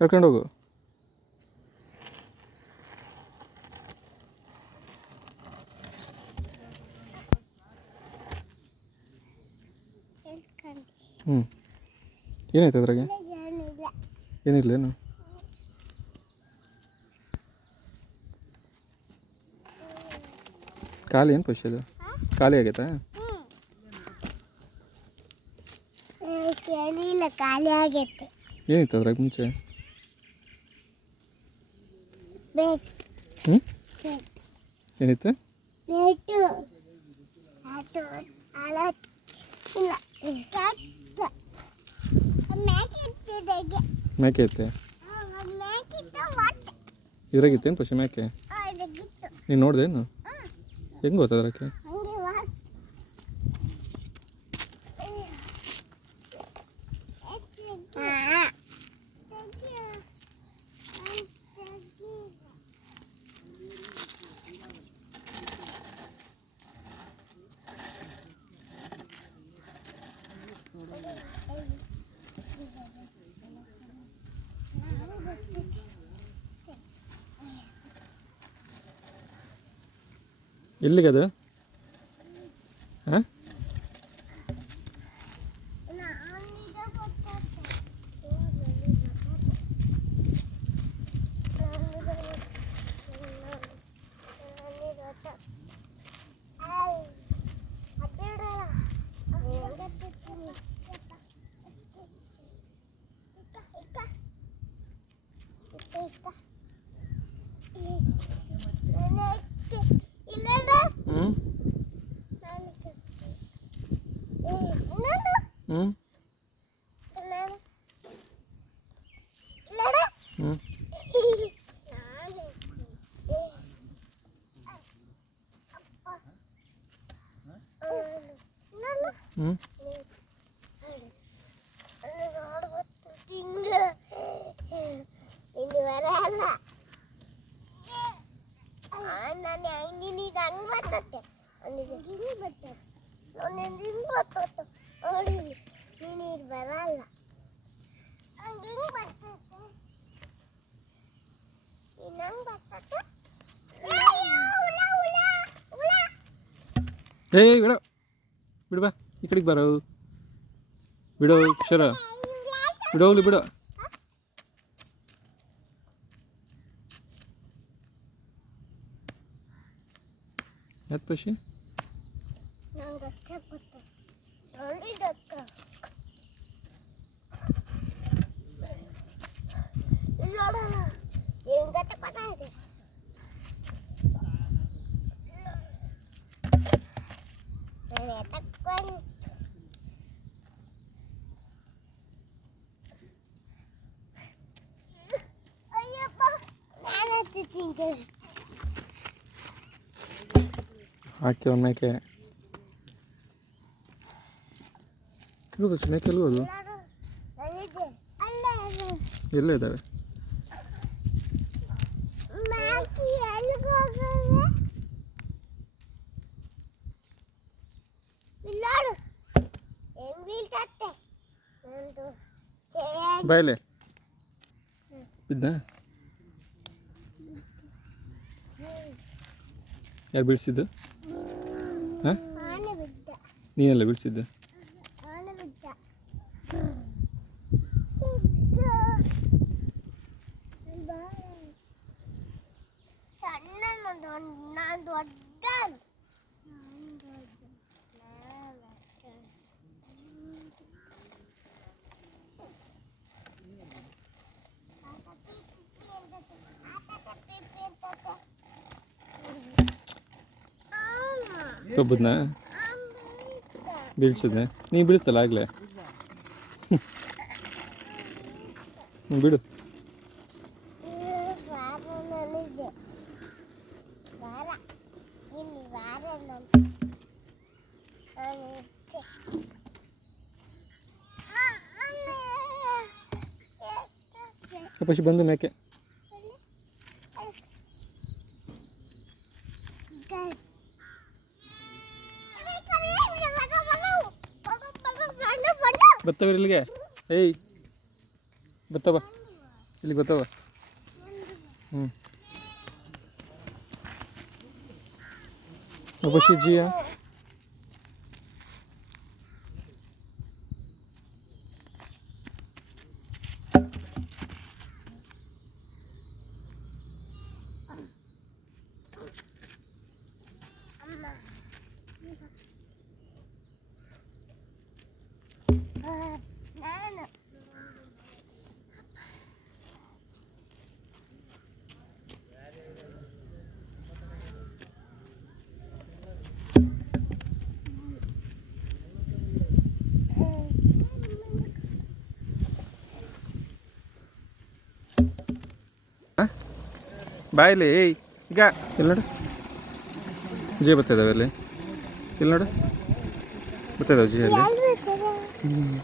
ಕರ್ಕೊಂಡು ಹೋಗು. ಹ್ಞೂ ಏನಾಯ್ತು ಅದ್ರಾಗೆ? ಏನಿಲ್ಲೇನು? ಖಾಲಿ ಏನು ಪಶು ಅದು? ಖಾಲಿ ಆಗೈತಾ? ಏನಿಲ್ಲ, ಖಾಲಿ ಆಗೈತೆ. ಏನಿತ್ತು ಅದ್ರಾಗ ಮುಂಚೆ? ಹ್ಞೂ ಏನಿತ್ತು? ಮೇಕೆ ಐತೆ. ಇದ್ರಾಗಿತ್ತೇನು ಪಶು ಮೇಕೆ? ನೀನು ನೋಡ್ದೇನು? ಹೆಂಗೆ ಗೊತ್ತದ ಅದಕ್ಕೆ? ಎಲ್ಲಿಗದು? ಹಾಂ ಏಯ್ ಬಿಡು ಬಿಡು, ಬಾ ಈ ಕಡೆಗೆ ಬರೋ. ಬಿಡು ಅಕ್ಷರ, ಬಿಡು ಹೋಗ್ಲಿ ಬಿಡು. ಯಾಕೆ ಪಶಿ? ಹಾಕಿ ಒಂದು ಮೇಕೆ ಮೇಕೆ ಎಲ್ಲಿ ಹೋದು? ಎಲ್ಲೇ ಇದ್ದಾವೆ? ಬಾಯಲೆ ಬಿದ್ದ? ಯಾರು ಬೀಳ್ಸಿದ್ದು? ಹಾಂ ನೀನೆಲ್ಲ ಬೀಳ್ಸಿದ್ದು? ತೊಬ್ಬದ್ನ ಬೀಳ್ಸಿದ್ನೆ? ನೀ ಬೀಳಿಸ್ತಲ್ಲ ಆಗಲೇ. ಬಿಡು. ಪಶು ಬಂದು ಮೇಕೆ ಬತ್ತವ ಇಲ್ಲಿಗೆ. ಏಯ್ ಬತ್ತವ ಇಲ್ಲಿ ಗೊತ್ತವ. ಹ್ಞೂ ಒಬ್ಬ ಜಿಯ ಬಾಯಲ್ಲಿ ಈಗ ಇಲ್ಲಿ ನೋಡು ಜಿ ಬರ್ತಾಯಿದ್ದಾವೆ ಅಲ್ಲಿ ಇಲ್ಲಿ ನೋಡು ಬರ್ತಾಯಿದ್ದಾವೆ ಜಿ ಅಲ್ಲಿ.